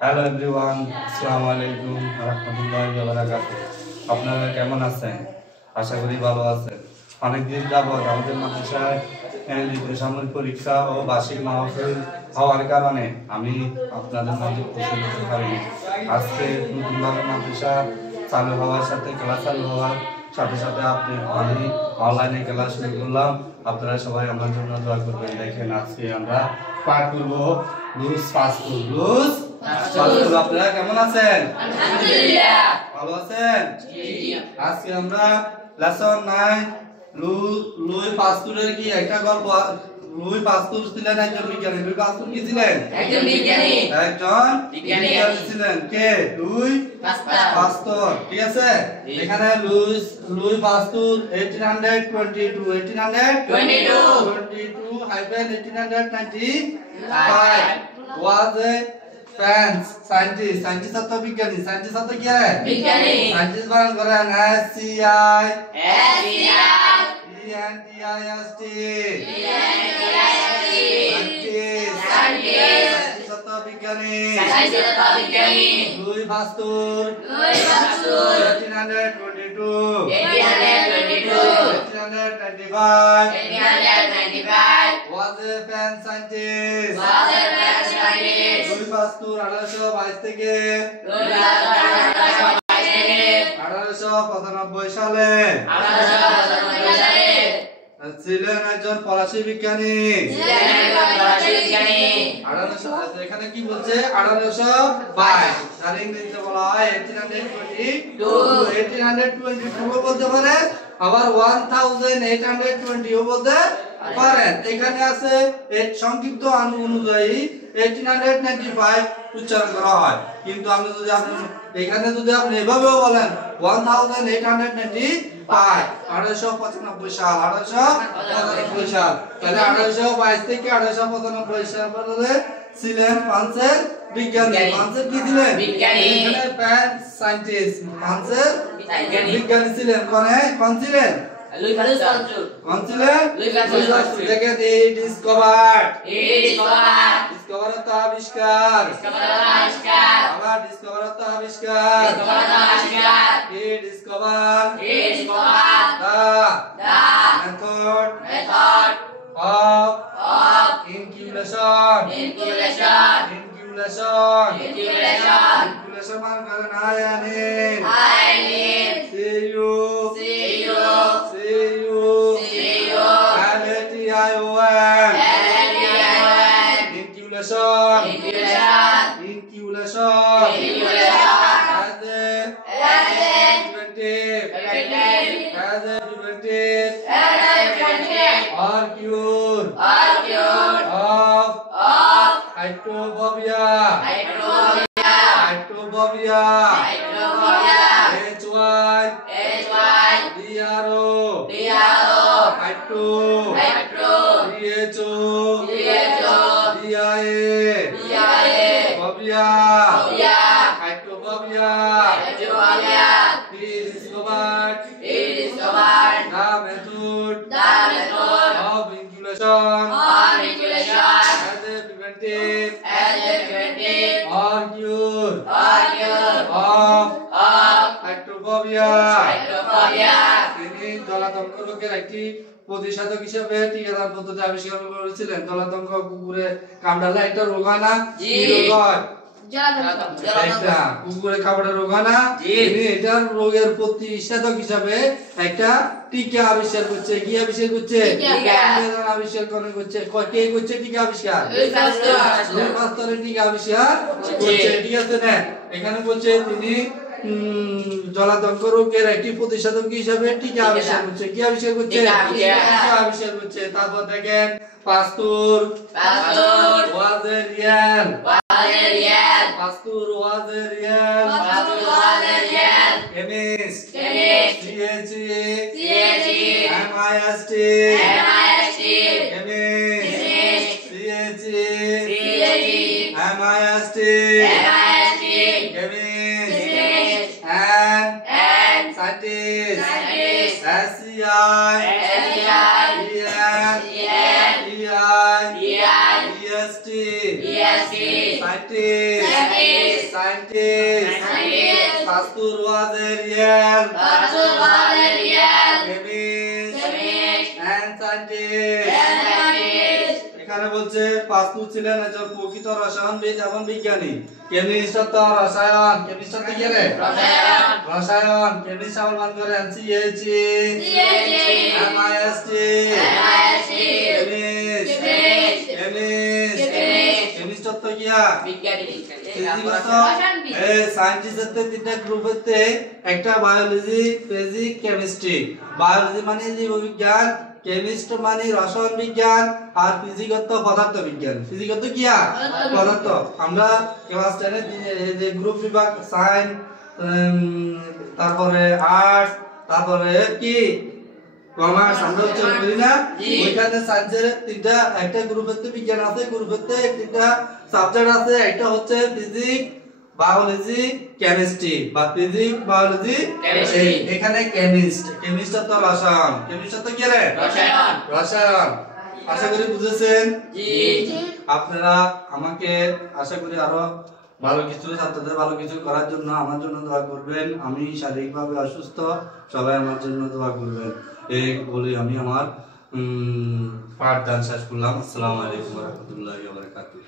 Hello everyone, আসসালামু আলাইকুম রাহমাতুল্লাহি ওয়া বারাকাতুহু। আপনারা কেমন আছেন? আশা করি ভালো আছেন। অনেকদিন যাবত আমাদের মাদ্রাসায় দ্বিতীয় সাময়িক পরীক্ষা ও বার্ষিক মাহফিল হওয়ার কারণে আমি আপনাদের মাঝে উপস্থিত হতে পারিনি। আজকে নতুনভাবে মাদ্রাসা চালু হওয়ার সাথে ক্লাস চালু হওয়ার সাথে সাথে আমি অনলাইনে ক্লাস শুরু করলাম। আপনারা সবাই আমার জন্য দোয়া করবেন। দেখেন আজকে আমরা পাঠ করব লুজ ফাস্ট লুজ। আপনারা কেমন আছেন? আলহামদুলিল্লাহ। ভালো আছেন? আজকে আমরা লেসন 9 লুই পাস্তুরের কি একটা গল্প। লুই পাস্তুর ছিলেন একজন বিজ্ঞানী। লুই পাস্তুর কি ছিলেন? একজন বিজ্ঞানী। একজন বিজ্ঞানী ছিলেন। কে? Louis Pasteur. ঠিক আছে? এখানে Louis Pasteur 1822-1895 was a France scientist অর্থ বিজ্ঞানী। সায়েন্টিস্ট অর্থ কি হয়? বিজ্ঞানী। সায়েন্টিস্ট বানান করেন SCIENTIST সায়েন্টিস্ট অর্থ বিজ্ঞানী। Luis পাস্তুর 1895 was a French scientist। Luis পাস্তুর 1822 থেকে 1895 সালে ছিলেন একজন ফরাসি বিজ্ঞানী। এখানে কি বলছে? 1822 আর ইংরেজিতে বলা হয় 1822 বলতে পারে, আবার 1820 বলতে পারেন। এখানে আছে এর সংক্ষিপ্ত অনুযায়ী 1895 উচ্চারণ করা হয়। কিন্তু আমি যদি এখানে যদি আপনি এভাবেও বলেন 1895 1895 সাল 1895 সাল, তাহলে 1822 থেকে 1895 সাল পর্যন্ত ছিলেন ফ্রান্সের বিজ্ঞানী। ফ্রান্সের কি ছিলেন? বিজ্ঞানী। এখানে ফ্রেঞ্চ সায়েন্টিস্ট ফ্রান্সের বিজ্ঞানী ছিলেন। কোন ছিলেন? Louis Pasteur. কোন ছিলেন? Louis Pasteur. দেখেন এই ডিসকভার তো আবিষ্কার। আবার ডিসকভার তো আবিষ্কার। He discover the method of incubation মান করেন আয়ানিন see you LATION inculation as a preventive or cure of hydrophobia HYDRO hydrophobia he discovered the method of inculation as a preventive or cure of hydrophobia। তিনি জলাতঙ্ক রোগের একটি প্রতিষেধক হিসেবে টিকাদান পদ্ধতি আবিষ্কার করেছিলেন। জলাতঙ্ক কুকুরে কামড়ালে একটা রোগ হয় না? কি রোগ হয়? একটা কুকুরে কামড়ে রোগ হয় না? তিনি এটার রোগের প্রতিষেধক হিসেবে একটা টিকা আবিষ্কার করছে। কি আবিষ্কার করছে? টিকাদান আবিষ্কার করছে। কে করছে টিকা আবিষ্কার? লুই পাস্তুর টিকা আবিষ্কার করছে। ঠিক আছে না? এখানে বলছে তিনি জলাতঙ্ক রোগের একটি প্রতিষেধক হিসেবে টিকা আবিষ্কার করছে। কি আবিষ্কার করছে? টিকা আবিষ্কার করছে। তারপর দেখেন পাস্তুর was a real chemist CHEMIST chemist chemist and scientist SCIENTIST scientist scientist Pasteur ওয়াজেরিয়াল কেমিস্ট এন্ড সায়েন্টিস্ট এখানে বলছে পাস্তু ছিলেন একজন প্রকৃত রসায়নবিদ এবং বিজ্ঞানী কেমিস্ট তো রসায়ন কেমিস্ট তো কি রে রসায়ন কেমিস্ট আবার মান করে CH MIST কেমিস্ট তো কি সায়েন্টিস্টদের তিনটা গ্রুপেতে একটা বায়োলজি ফিজিক্স কেমিস্ট্রি বায়োলজি মানে জীববিজ্ঞান কেমিস্ট মানে রসায়ন বিজ্ঞান আর ফিজিক্স পদার্থ বিজ্ঞান ফিজিক্স কি পদার্থ আমরা ক্লাস 10 এর যে গ্রুপ বিভাগ সায়েন্স তারপরে আর্টস তারপরে কি কমার্স আমরা করি না ওইখানে সায়েন্সের তিনটা একটা গ্রুপেতে বিজ্ঞান আছে গ্রুপেতে তিনটা সাবজেক্ট আছে একটা হচ্ছে ফিজিক্স বায়োলজি কেমিস্ট্রি বা ফিজিক্স বায়োলজি কেমিস্ট্রি এখানে কেমিস্ট তো রসায়ন কেমিস্ট তো কি রে রসায়ন আশা করি বুঝেছেন জি আপনারা আমাকে আশা করি আরো ভালো কিছু ছাত্রদের ভালো কিছু করার জন্য আমার জন্য দোয়া করবেন আমি শারীরিকভাবে অসুস্থ সবাই আমার জন্য দোয়া করবেন এই বলে আমি আমার পাঠদান শেষ করলাম আসসালামু আলাইকুম ওয়া রাহমাতুল্লাহি ওয়া বারাকাতুহু